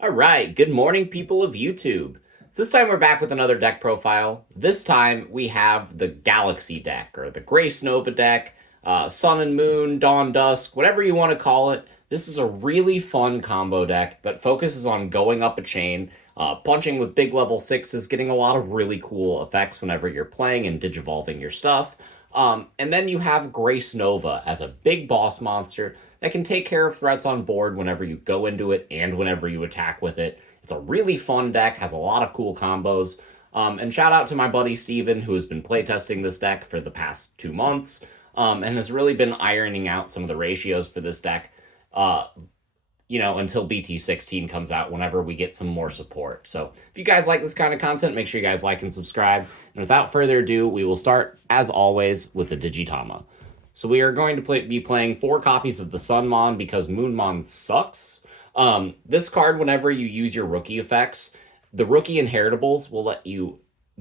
All right, good morning, people of YouTube. So this time we're back with another deck profile. This time we have the Galaxy deck, or the GraceNova deck, Sun and Moon, Dawn, Dusk, whatever you want to call it. This is a really fun combo deck that focuses on going up a chain, punching with big level 6s, getting a lot of really cool effects whenever you're playing and digivolving your stuff. And then you have GraceNova as a big boss monster that can take care of threats on board whenever you go into it and whenever you attack with it. It's a really fun deck, has a lot of cool combos. And shout out to my buddy Steven, who has been playtesting this deck for the past 2 months, and has really been ironing out some of the ratios for this deck, until Bt15 comes out whenever we get some more support. So if you guys like this kind of content, make sure you guys like and subscribe. And without further ado, we will start, as always, with the Digitama. So we are going to be playing 4 copies of the Sunmon because Moonmon sucks. This card, whenever you use your rookie effects, the rookie inheritables will let you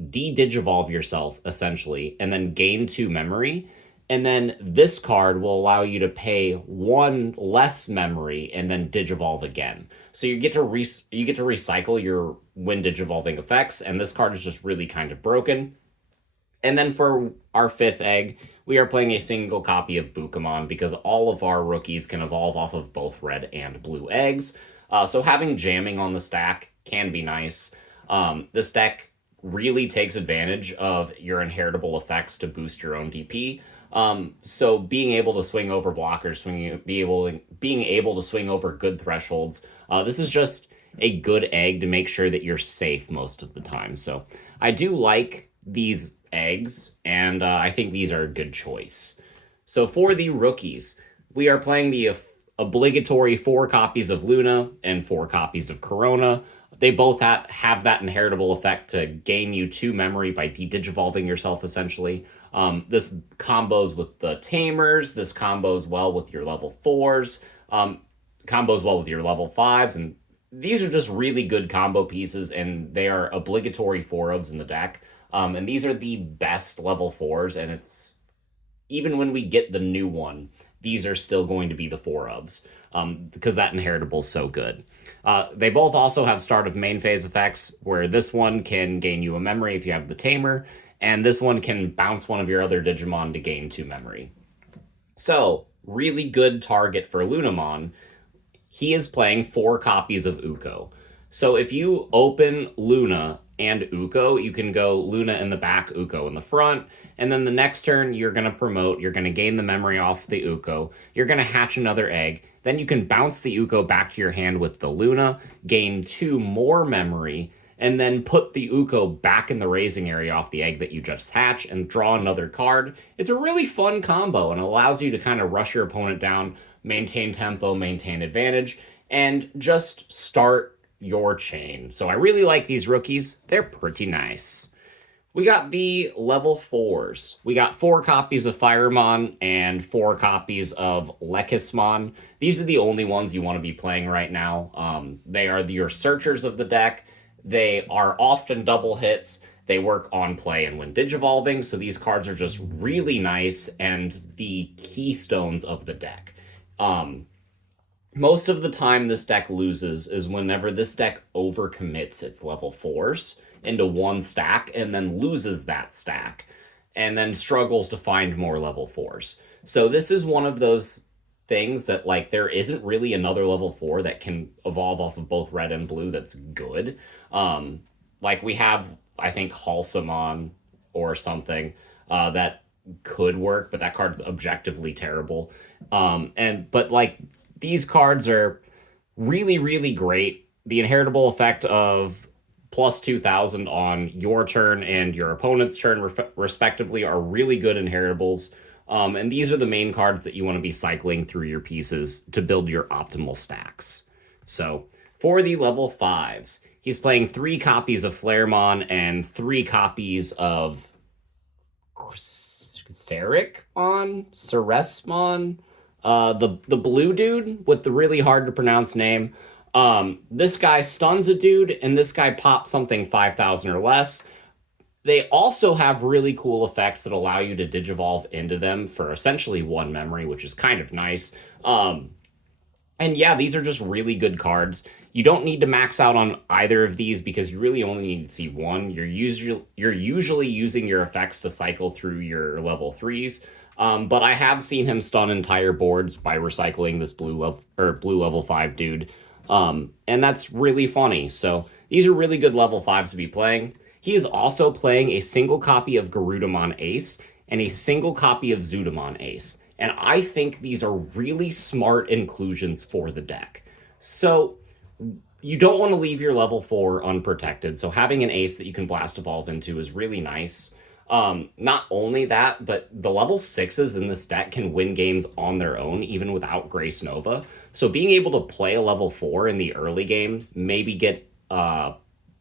de-digivolve yourself, essentially, and then gain 2 memory. And then this card will allow you to pay 1 less memory and then digivolve again. So you get to recycle your when digivolving effects, and this card is just really kind of broken. And then for our 5th egg, we are playing a single copy of Bukamon because all of our rookies can evolve off of both red and blue eggs. So having jamming on the stack can be nice. This deck really takes advantage of your inheritable effects to boost your own DP. So being able to swing over blockers, being able to swing over good thresholds, this is just a good egg to make sure that you're safe most of the time. So I do like these eggs, and I think these are a good choice. So for the rookies, we are playing the obligatory 4 copies of Luna and 4 copies of Corona. They both have that inheritable effect to gain you 2 memory by de-digivolving yourself, essentially. This combos with the Tamers. This combos well with your level 4s. Combos well with your level 5s. And these are just really good combo pieces, and they are obligatory 4-ofs in the deck. And these are the best level 4s, and it's even when we get the new one, these are still going to be the 4-ofs, because that inheritable is so good. They both also have start of main phase effects, where this one can gain you a memory if you have the Tamer, and this one can bounce one of your other Digimon to gain 2 memory. So, really good target for Lunamon. He is playing 4 copies of Uko. So if you open Luna and Uko, you can go Luna in the back, Uko in the front, and then the next turn you're going to gain the memory off the Uko, you're going to hatch another egg, then you can bounce the Uko back to your hand with the Luna, gain 2 more memory, and then put the Uko back in the raising area off the egg that you just hatch and draw another card. It's a really fun combo and allows you to kind of rush your opponent down, maintain tempo, maintain advantage, and just start your chain. So I really like these rookies. They're pretty nice. We got the level 4s. We got 4 copies of Firemon and 4 copies of Lekismon. These are the only ones you want to be playing right now. They are your searchers of the deck. They are often double hits. They work on play and when digivolving, so these cards are just really nice and the keystones of the deck. Most of the time this deck loses is whenever this deck overcommits its level 4s into 1 stack and then loses that stack and then struggles to find more level 4s. So this is one of those things that, like, there isn't really another level 4 that can evolve off of both red and blue that's good. Like we have, I think, Halsamon or something that could work, but that card's objectively terrible. But like, these cards are really, really great. The inheritable effect of plus 2,000 on your turn and your opponent's turn, respectively, are really good inheritables. And these are the main cards that you want to be cycling through your pieces to build your optimal stacks. So for the level 5s, he's playing 3 copies of Flaremon and 3 copies of Ceresmon. The blue dude with the really hard to pronounce name. This guy stuns a dude, and this guy pops something 5,000 or less. They also have really cool effects that allow you to digivolve into them for essentially 1 memory, which is kind of nice. And yeah, these are just really good cards. You don't need to max out on either of these because you really only need to see one. You're usually using your effects to cycle through your level 3s. But I have seen him stun entire boards by recycling this blue level 5 dude. And that's really funny. So these are really good level 5s to be playing. He is also playing a single copy of Garudamon Ace and a single copy of Zudamon Ace. And I think these are really smart inclusions for the deck. So you don't want to leave your level 4 unprotected. So having an Ace that you can Blast Evolve into is really nice. Not only that, but the level 6s in this deck can win games on their own, even without GraceNova. So being able to play a level 4 in the early game, maybe get a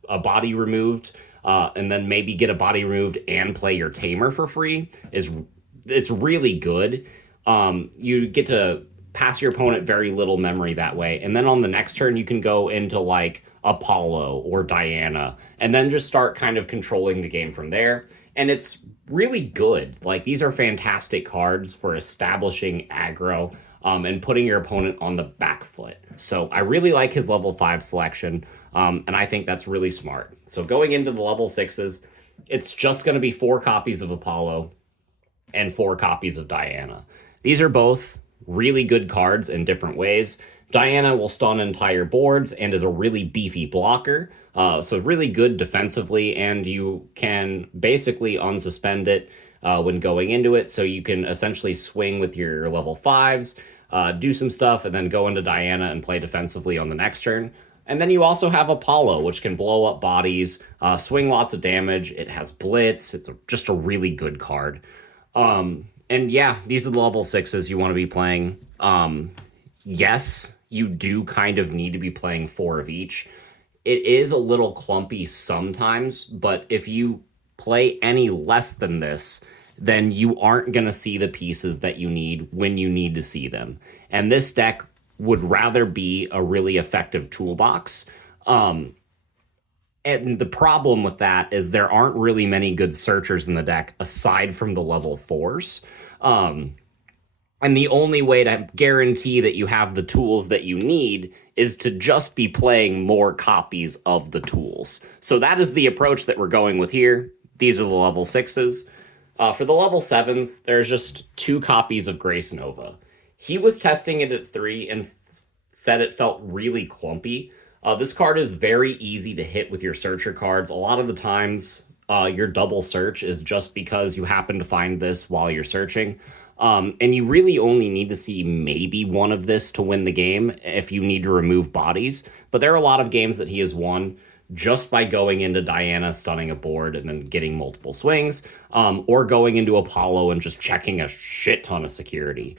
body removed, and then maybe get a body removed and play your Tamer for free, it's really good. You get to pass your opponent very little memory that way. And then on the next turn, you can go into like Apollo or Diana, and then just start kind of controlling the game from there. And it's really good. Like, these are fantastic cards for establishing aggro and putting your opponent on the back foot. So I really like his level 5 selection, and I think that's really smart. So going into the level 6s, it's just going to be 4 copies of Apollo and 4 copies of Diana. These are both really good cards in different ways. Diana will stun entire boards and is a really beefy blocker, so really good defensively, and you can basically unsuspend it when going into it, so you can essentially swing with your level 5s, do some stuff, and then go into Diana and play defensively on the next turn. And then you also have Apollo, which can blow up bodies, swing lots of damage. It has Blitz. It's just a really good card. And yeah, these are the level 6s you want to be playing. Yes, you do kind of need to be playing 4 of each. It is a little clumpy sometimes, but if you play any less than this, then you aren't going to see the pieces that you need when you need to see them. And this deck would rather be a really effective toolbox. And the problem with that is there aren't really many good searchers in the deck aside from the level 4s. And the only way to guarantee that you have the tools that you need is to just be playing more copies of the tools. So that is the approach that we're going with here. These are the level 6s. For the level 7s, there's just 2 copies of GraceNova. He was testing it at 3 and said it felt really clumpy. This card is very easy to hit with your searcher cards. A lot of the times, your double search is just because you happen to find this while you're searching. And you really only need to see maybe one of this to win the game if you need to remove bodies. But there are a lot of games that he has won just by going into Diana, stunning a board, and then getting multiple swings, or going into Apollo and just checking a shit ton of security.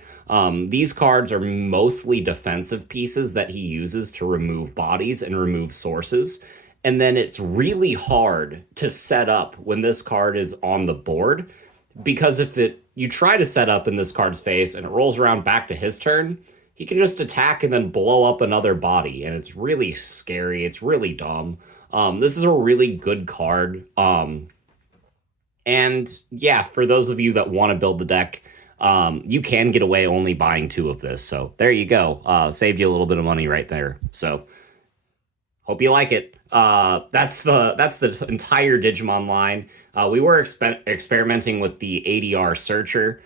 These cards are mostly defensive pieces that he uses to remove bodies and remove sources. And then it's really hard to set up when this card is on the board, because if you try to set up in this card's face and it rolls around back to his turn, he can just attack and then blow up another body, and it's really scary. It's really dumb. This is a really good card. And yeah, for those of you that want to build the deck, you can get away only buying 2 of this. So there you go. Saved you a little bit of money right there. So hope you like it. That's the entire Digimon line. We were experimenting with the ADR Searcher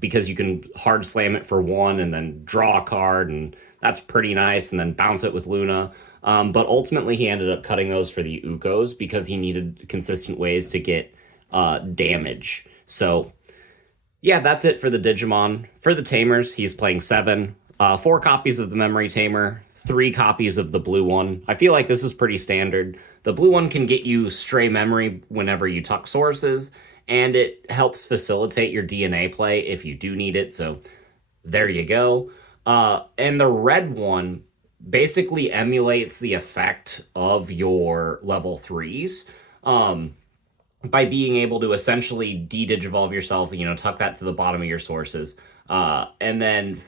because you can hard slam it for 1 and then draw a card, and that's pretty nice, and then bounce it with Luna. But ultimately, he ended up cutting those for the Ukos because he needed consistent ways to get damage. So yeah, that's it for the Digimon. For the Tamers, he's playing 7. 4 copies of the Memory Tamer, 3 copies of the blue one. I feel like this is pretty standard. The blue one can get you stray memory whenever you tuck sources, and it helps facilitate your DNA play if you do need it, so there you go. And the red one basically emulates the effect of your level 3s by being able to essentially de-digivolve yourself, tuck that to the bottom of your sources, and then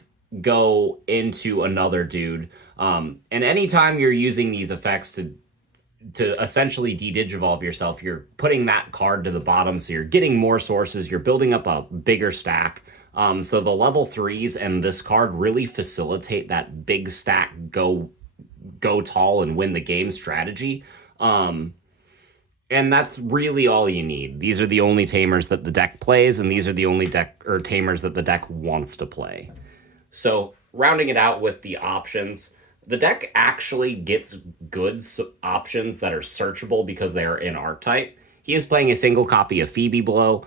go into another dude. And anytime you're using these effects to essentially de-digivolve yourself, you're putting that card to the bottom, so you're getting more sources, you're building up a bigger stack. So the level 3s and this card really facilitate that big stack go go tall and win the game strategy. And that's really all you need. These are the only Tamers that the deck plays, and these are the only Tamers that the deck wants to play. So rounding it out with the options, the deck actually gets good options that are searchable because they are in archetype. He is playing a single copy of Phoebe Blow,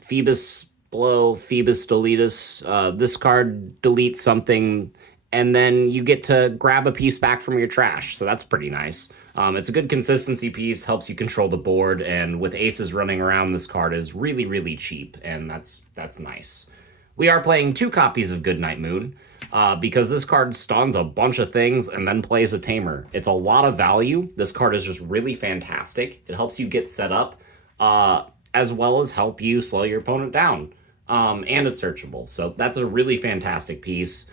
Phoebus Blow, Phoebus Deletus. This card deletes something, and then you get to grab a piece back from your trash. So that's pretty nice. It's a good consistency piece, helps you control the board, and with aces running around, this card is really, really cheap, and that's nice. We are playing 2 copies of Goodnight Moon, because this card stuns a bunch of things and then plays a Tamer. It's a lot of value. This card is just really fantastic. It helps you get set up, as well as help you slow your opponent down. And it's searchable. So that's a really fantastic piece.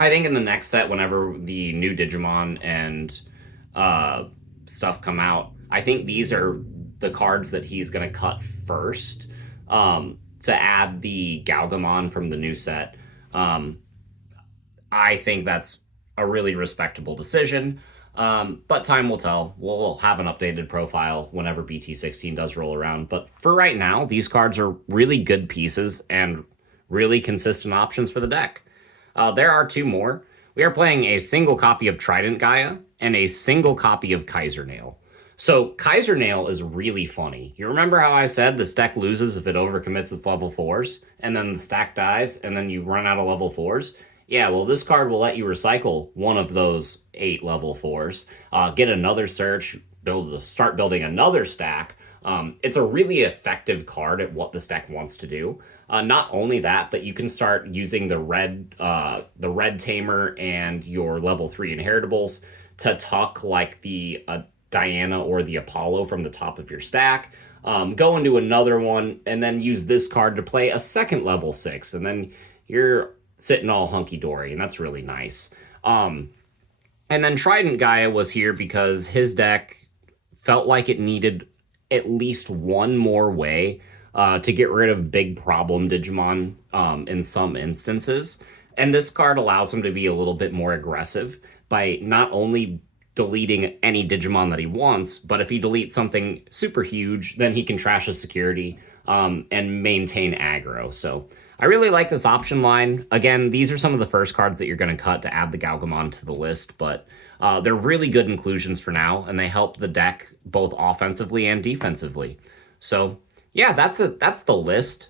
I think in the next set, whenever the new Digimon and stuff come out, I think these are the cards that he's going to cut first, to add the Galgamon from the new set. I think that's a really respectable decision, but time will tell. We'll have an updated profile whenever Bt15 does roll around. But for right now, these cards are really good pieces and really consistent options for the deck. There are 2 more. We are playing a single copy of Trident Gaia and a single copy of Kaiser Nail. So Kaiser Nail is really funny. You remember how I said this deck loses if it overcommits its level 4s, and then the stack dies, and then you run out of level 4s? Yeah, well, this card will let you recycle one of those 8 level 4s, get another search, start building another stack. It's a really effective card at what this deck wants to do. Not only that, but you can start using the red Tamer and your level 3 inheritables to tuck like the Diana or the Apollo from the top of your stack. Go into another one and then use this card to play a second level 6, and then you're sitting all hunky-dory, and that's really nice. And then Trident Gaia was here because his deck felt like it needed at least one more way to get rid of big problem Digimon in some instances. And this card allows him to be a little bit more aggressive by not only deleting any Digimon that he wants, but if he deletes something super huge, then he can trash his security and maintain aggro. So I really like this option line. Again, these are some of the first cards that you're going to cut to add the Galgamon to the list, but they're really good inclusions for now, and they help the deck both offensively and defensively. So yeah, that's the list.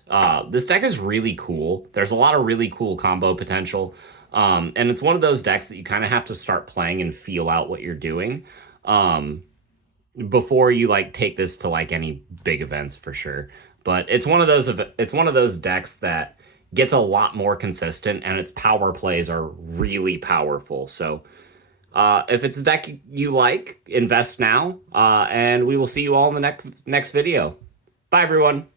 This deck is really cool. There's a lot of really cool combo potential. And it's one of those decks that you kind of have to start playing and feel out what you're doing before you like take this to like any big events for sure. But it's one of those decks that gets a lot more consistent, and its power plays are really powerful. So if it's a deck you like, invest now, and we will see you all in the next video. Bye, everyone.